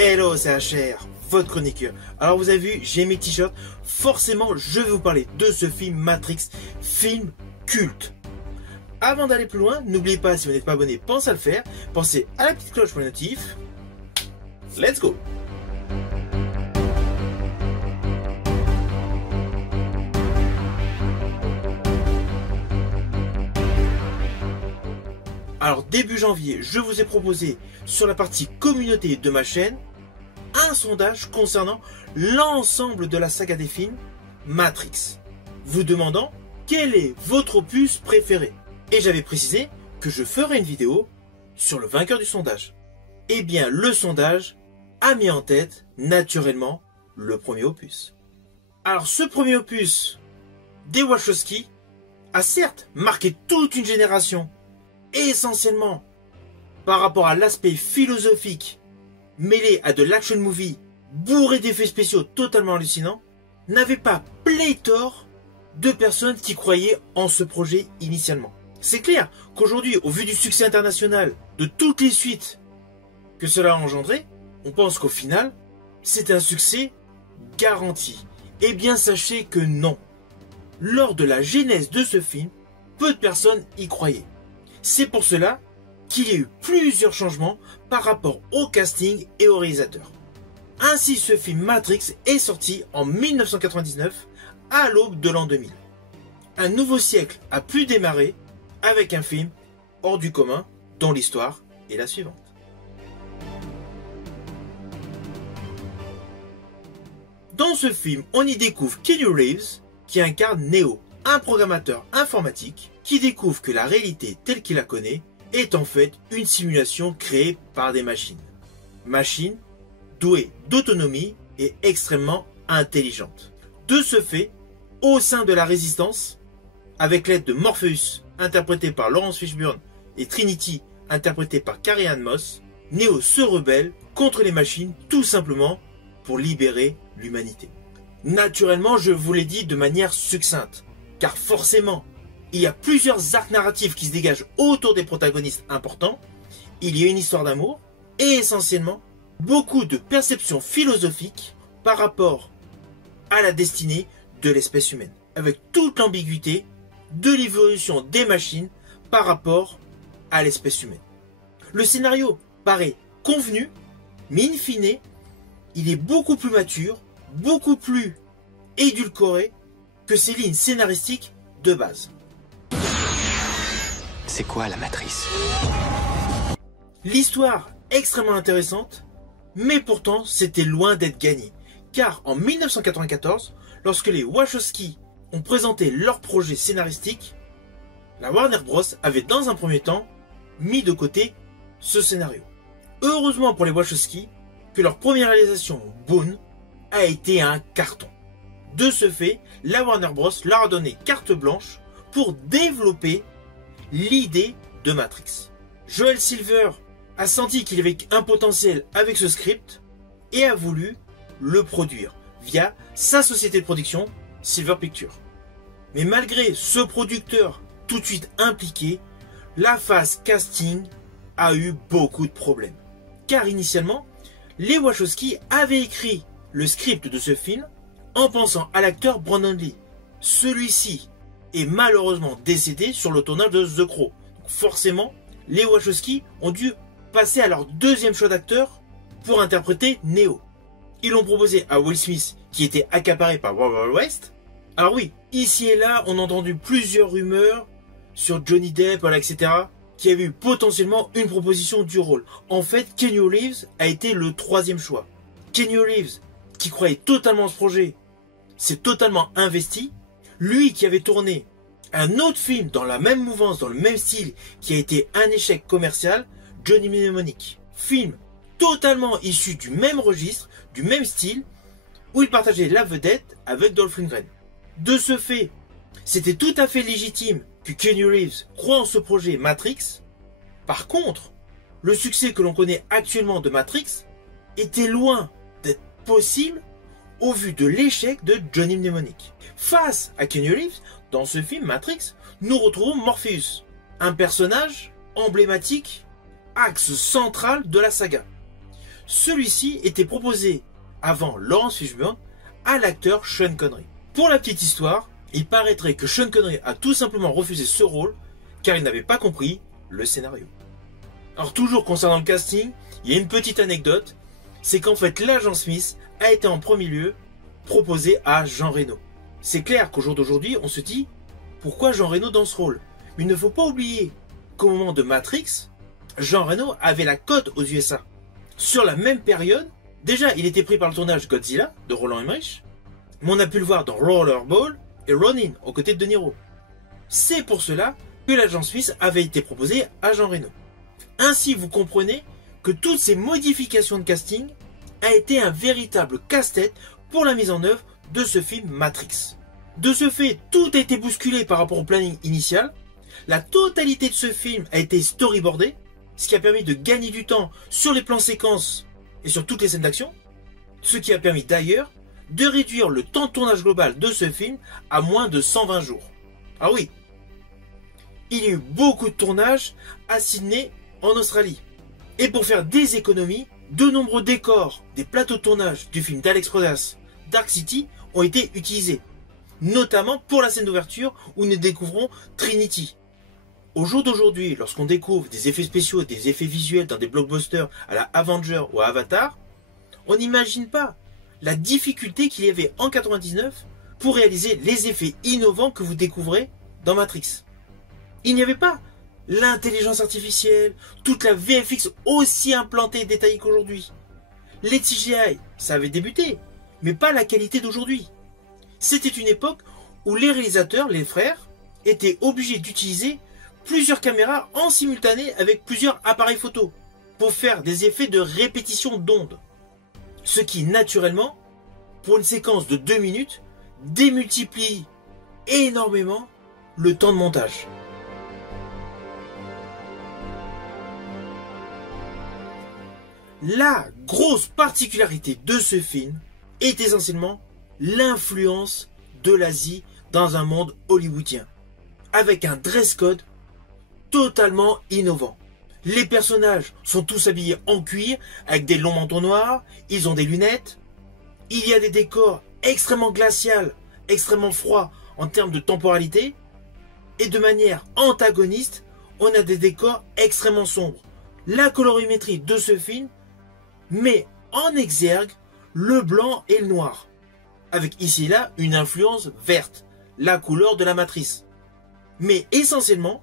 Hello, c'est HR, votre chroniqueur. Alors vous avez vu, j'ai mes t-shirts. Forcément, je vais vous parler de ce film Matrix, film culte. Avant d'aller plus loin, n'oubliez pas, si vous n'êtes pas abonné, pensez à le faire. Pensez à la petite cloche pour les notifs. Let's go! Alors début janvier, je vous ai proposé sur la partie communauté de ma chaîne un sondage concernant l'ensemble de la saga des films Matrix, vous demandant quel est votre opus préféré. Et j'avais précisé que je ferai une vidéo sur le vainqueur du sondage. Eh bien le sondage a mis en tête naturellement le premier opus. Alors ce premier opus des Wachowski a certes marqué toute une génération, essentiellement par rapport à l'aspect philosophique mêlé à de l'action movie bourré d'effets spéciaux totalement hallucinants, n'avait pas pléthore de personnes qui croyaient en ce projet initialement. C'est clair qu'aujourd'hui, au vu du succès international de toutes les suites que cela a engendré, on pense qu'au final, c'est un succès garanti. Eh bien sachez que non. Lors de la genèse de ce film, peu de personnes y croyaient. C'est pour cela qu'il y a eu plusieurs changements par rapport au casting et au réalisateur. Ainsi, ce film Matrix est sorti en 1999, à l'aube de l'an 2000. Un nouveau siècle a pu démarrer avec un film hors du commun dont l'histoire est la suivante. Dans ce film, on y découvre Keanu Reeves qui incarne Neo, un programmateur informatique qui découvre que la réalité telle qu'il la connaît est en fait une simulation créée par des machines. Machines douées d'autonomie et extrêmement intelligentes. De ce fait, au sein de la Résistance, avec l'aide de Morpheus, interprété par Laurence Fishburne, et Trinity, interprétée par Carrie-Anne Moss, Neo se rebelle contre les machines tout simplement pour libérer l'humanité. Naturellement, je vous l'ai dit de manière succincte, car forcément, il y a plusieurs arcs narratifs qui se dégagent autour des protagonistes importants. Il y a une histoire d'amour et essentiellement beaucoup de perceptions philosophiques par rapport à la destinée de l'espèce humaine, avec toute l'ambiguïté de l'évolution des machines par rapport à l'espèce humaine. Le scénario paraît convenu, mais in fine, il est beaucoup plus mature, beaucoup plus édulcoré que ses lignes scénaristiques de base. C'est quoi la matrice? L'histoire extrêmement intéressante, mais pourtant c'était loin d'être gagné. Car en 1994, lorsque les Wachowski ont présenté leur projet scénaristique, la Warner Bros avait dans un premier temps mis de côté ce scénario. Heureusement pour les Wachowski que leur première réalisation, Boone, a été un carton. De ce fait, la Warner Bros leur a donné carte blanche pour développer l'idée de Matrix. Joel Silver a senti qu'il y avait un potentiel avec ce script et a voulu le produire via sa société de production, Silver Pictures. Mais malgré ce producteur tout de suite impliqué, la phase casting a eu beaucoup de problèmes. Car initialement, les Wachowski avaient écrit le script de ce film en pensant à l'acteur Brandon Lee. Celui-ci est malheureusement décédé sur le tournage de The Crow. Donc forcément, les Wachowski ont dû passer à leur deuxième choix d'acteur pour interpréter Neo. Ils l'ont proposé à Will Smith, qui était accaparé par Wild Wild West. Alors oui, ici et là, on a entendu plusieurs rumeurs sur Johnny Depp, etc., qui avait eu potentiellement une proposition du rôle. En fait, Keanu Reeves a été le troisième choix. Keanu Reeves, qui croyait totalement en ce projet, s'est totalement investi. Lui qui avait tourné un autre film dans la même mouvance, dans le même style, qui a été un échec commercial, Johnny Mnemonic. Film totalement issu du même registre, du même style, où il partageait la vedette avec Dolph Lundgren. De ce fait, c'était tout à fait légitime que Keanu Reeves croit en ce projet Matrix. Par contre, le succès que l'on connaît actuellement de Matrix était loin d'être possible au vu de l'échec de Johnny Mnemonic. Face à Keanu Reeves, dans ce film Matrix, nous retrouvons Morpheus, un personnage emblématique, axe central de la saga. Celui-ci était proposé avant Laurence Fishburne à l'acteur Sean Connery. Pour la petite histoire, il paraîtrait que Sean Connery a tout simplement refusé ce rôle car il n'avait pas compris le scénario. Alors toujours concernant le casting, il y a une petite anecdote, c'est qu'en fait l'agent Smith a été en premier lieu proposé à Jean Reno. C'est clair qu'au jour d'aujourd'hui, on se dit pourquoi Jean Reno dans ce rôle? Mais il ne faut pas oublier qu'au moment de Matrix, Jean Reno avait la cote aux USA. Sur la même période, déjà il était pris par le tournage Godzilla de Roland Emmerich, mais on a pu le voir dans Rollerball et Ronin aux côtés de De Niro. C'est pour cela que l'agent Smith avait été proposé à Jean Reno. Ainsi vous comprenez que toutes ces modifications de casting a été un véritable casse-tête pour la mise en œuvre de ce film Matrix. De ce fait, tout a été bousculé par rapport au planning initial. La totalité de ce film a été storyboardée, ce qui a permis de gagner du temps sur les plans séquences et sur toutes les scènes d'action, ce qui a permis d'ailleurs de réduire le temps de tournage global de ce film à moins de 120 jours. Ah oui, il y a eu beaucoup de tournages à Sydney en Australie. Et pour faire des économies, de nombreux décors des plateaux de tournage du film d'Alex Proyas, Dark City, ont été utilisés, notamment pour la scène d'ouverture où nous découvrons Trinity. Au jour d'aujourd'hui, lorsqu'on découvre des effets spéciaux, des effets visuels dans des blockbusters à la Avenger ou à Avatar, on n'imagine pas la difficulté qu'il y avait en 99 pour réaliser les effets innovants que vous découvrez dans Matrix. Il n'y avait pas l'intelligence artificielle, toute la VFX aussi implantée et détaillée qu'aujourd'hui. Les CGI, ça avait débuté, mais pas la qualité d'aujourd'hui. C'était une époque où les réalisateurs, les frères, étaient obligés d'utiliser plusieurs caméras en simultané avec plusieurs appareils photo pour faire des effets de répétition d'ondes. Ce qui, naturellement, pour une séquence de 2 minutes, démultiplie énormément le temps de montage. La grosse particularité de ce film est essentiellement l'influence de l'Asie dans un monde hollywoodien, avec un dress code totalement innovant. Les personnages sont tous habillés en cuir, avec des longs manteaux noirs, ils ont des lunettes, il y a des décors extrêmement glaciaux, extrêmement froids en termes de temporalité, et de manière antagoniste, on a des décors extrêmement sombres. La colorimétrie de ce film met en exergue le blanc et le noir, avec ici et là une influence verte, la couleur de la matrice. Mais essentiellement,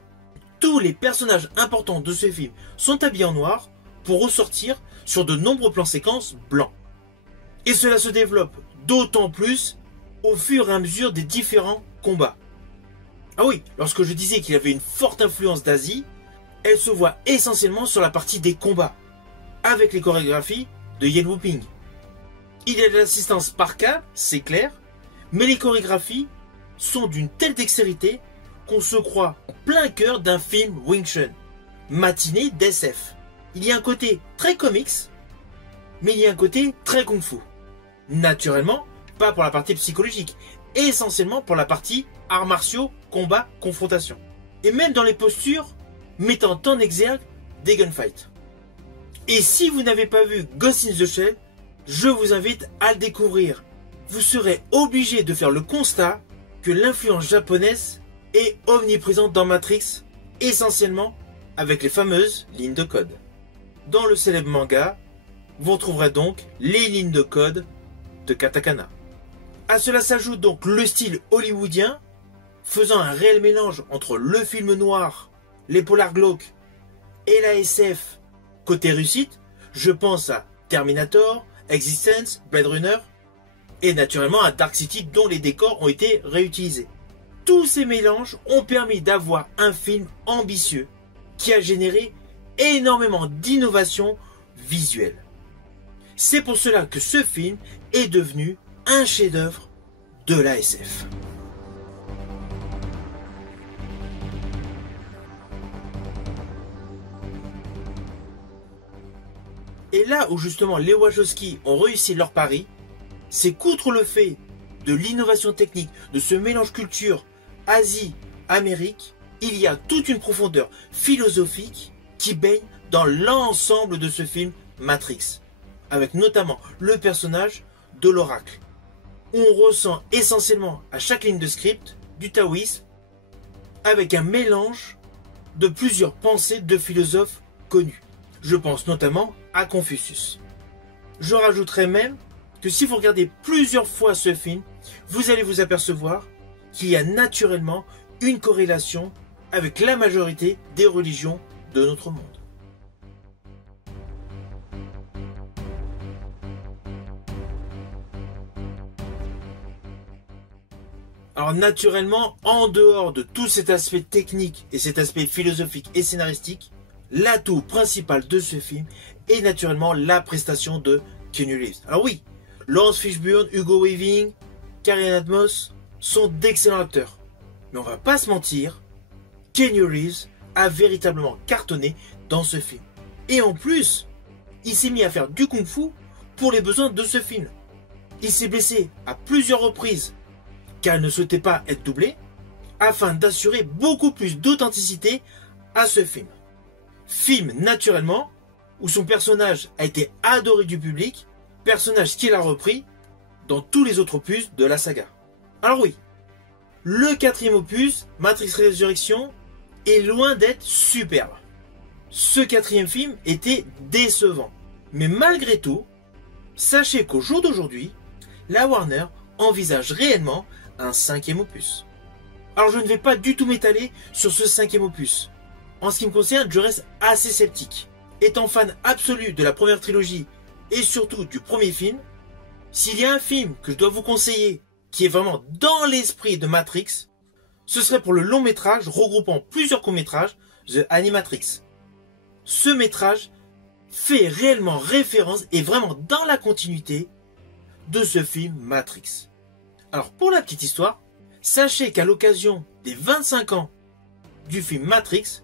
tous les personnages importants de ce film sont habillés en noir pour ressortir sur de nombreux plans séquences blancs. Et cela se développe d'autant plus au fur et à mesure des différents combats. Ah oui, lorsque je disais qu'il y avait une forte influence d'Asie, elle se voit essentiellement sur la partie des combats, avec les chorégraphies de Yen Wu-ping. Il y a de l'assistance par câble, c'est clair, mais les chorégraphies sont d'une telle dextérité qu'on se croit en plein cœur d'un film Wing Chun, matinée d'SF. Il y a un côté très comics, mais il y a un côté très kung-fu. Naturellement, pas pour la partie psychologique, essentiellement pour la partie arts martiaux, combat, confrontation. Et même dans les postures, mettant en exergue des gunfights. Et si vous n'avez pas vu Ghost in the Shell, je vous invite à le découvrir. Vous serez obligé de faire le constat que l'influence japonaise est omniprésente dans Matrix, essentiellement avec les fameuses lignes de code. Dans le célèbre manga, vous retrouverez donc les lignes de code de katakana. À cela s'ajoute donc le style hollywoodien, faisant un réel mélange entre le film noir, les polars glauques et la SF. Côté réussite, je pense à Terminator, Existence, Blade Runner et naturellement à Dark City dont les décors ont été réutilisés. Tous ces mélanges ont permis d'avoir un film ambitieux qui a généré énormément d'innovations visuelles. C'est pour cela que ce film est devenu un chef-d'œuvre de la SF. Et là où justement les Wachowski ont réussi leur pari, c'est qu'outre le fait de l'innovation technique, de ce mélange culture Asie-Amérique, il y a toute une profondeur philosophique qui baigne dans l'ensemble de ce film Matrix. avec notamment le personnage de l'oracle. On ressent essentiellement à chaque ligne de script du taoïsme avec un mélange de plusieurs pensées de philosophes connus. Je pense notamment à Confucius. Je rajouterai même que si vous regardez plusieurs fois ce film, vous allez vous apercevoir qu'il y a naturellement une corrélation avec la majorité des religions de notre monde. Alors naturellement, en dehors de tout cet aspect technique et cet aspect philosophique et scénaristique, l'atout principal de ce film est naturellement la prestation de Keanu Reeves. Alors oui, Laurence Fishburne, Hugo Weaving, Carrie Ann Moss sont d'excellents acteurs. Mais on va pas se mentir, Keanu Reeves a véritablement cartonné dans ce film. Et en plus, il s'est mis à faire du kung-fu pour les besoins de ce film. Il s'est blessé à plusieurs reprises car il ne souhaitait pas être doublé, afin d'assurer beaucoup plus d'authenticité à ce film. Film naturellement, où son personnage a été adoré du public, personnage qu'il a repris dans tous les autres opus de la saga. Alors oui, le 4e opus, Matrix Résurrection, est loin d'être superbe. Ce 4e film était décevant. Mais malgré tout, sachez qu'au jour d'aujourd'hui, la Warner envisage réellement un 5e opus. Alors je ne vais pas du tout m'étaler sur ce 5e opus. En ce qui me concerne, je reste assez sceptique. Étant fan absolu de la première trilogie et surtout du premier film, s'il y a un film que je dois vous conseiller qui est vraiment dans l'esprit de Matrix, ce serait pour le long métrage regroupant plusieurs courts-métrages, The Animatrix. Ce métrage fait réellement référence et vraiment dans la continuité de ce film Matrix. Alors pour la petite histoire, sachez qu'à l'occasion des 25 ans du film Matrix,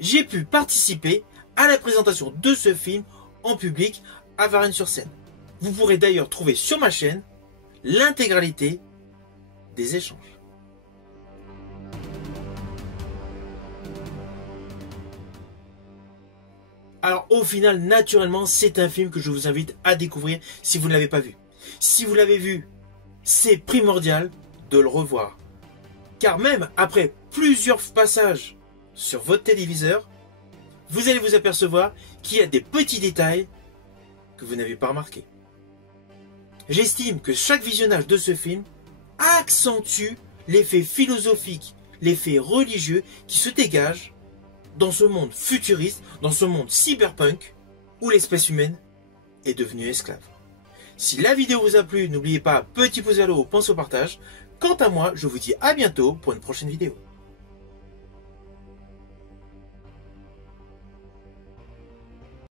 j'ai pu participer à la présentation de ce film en public à Varennes-sur-Seine. Vous pourrez d'ailleurs trouver sur ma chaîne l'intégralité des échanges. Alors au final, naturellement, c'est un film que je vous invite à découvrir si vous ne l'avez pas vu. Si vous l'avez vu, c'est primordial de le revoir. Car même après plusieurs passages sur votre téléviseur, vous allez vous apercevoir qu'il y a des petits détails que vous n'avez pas remarqués. J'estime que chaque visionnage de ce film accentue l'effet philosophique, l'effet religieux qui se dégage dans ce monde futuriste, dans ce monde cyberpunk où l'espèce humaine est devenue esclave. Si la vidéo vous a plu, n'oubliez pas, petit pouce vers le haut, pense au partage. Quant à moi, je vous dis à bientôt pour une prochaine vidéo.